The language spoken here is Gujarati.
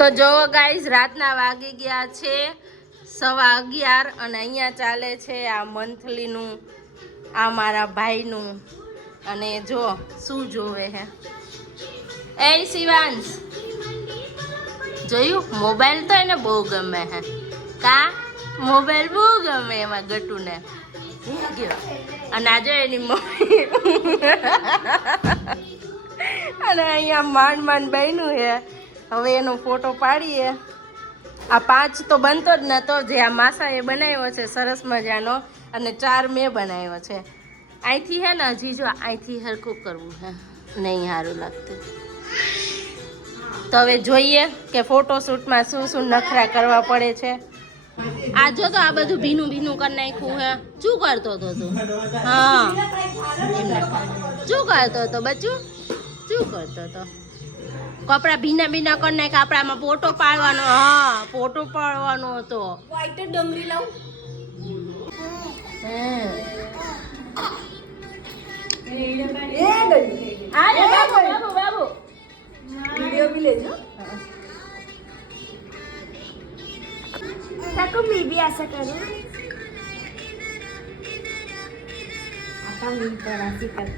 તો જો ગાઈઝ રાતના વાગી ગયા છે 11:15 અને અહીંયા ચાલે છે આ મંથલીનું આ મારા ભાઈનું અને જો શું જોવે હે એ શિવાંશ જોયું મોબાઈલ તો એને બહુ ગમે હે કા મોબાઈલ બહુ ગમે એમાં ગટુને અને આજે એની મમ્મી અને અહીંયા માંડ બન્યું હે હવે એનો ફોટો પાડીએ આ 5 તો બનતો જ નતો જે આ માસાએ બનાવ્યો છે સરસ મજાનો અને 4 મેં બનાવ્યો છે અહીંથી હે ને હજી જો અહીંથી હરખું કરવું હે નહીં સારું લાગતું તો હવે જોઈએ કે ફોટોશૂટમાં શું નખરા કરવા પડે છે આ જો તો આ બધું ભીનું કરી નાખ્યું હે શું કરતો હતો તું હા એમને શું કરતો હતો બચ્ચું શું કરતો હતો કપડા ભીના કરી નાખ આપણામાં ફોટો પાડવાનો હા ફોટો પાડવાનો હતો વ્હાઈટ ડમરી લાવ બાબુ वीडियो भी ले जो ताको मैं भी ऐसा करूं आता मैं पर ऐसी कर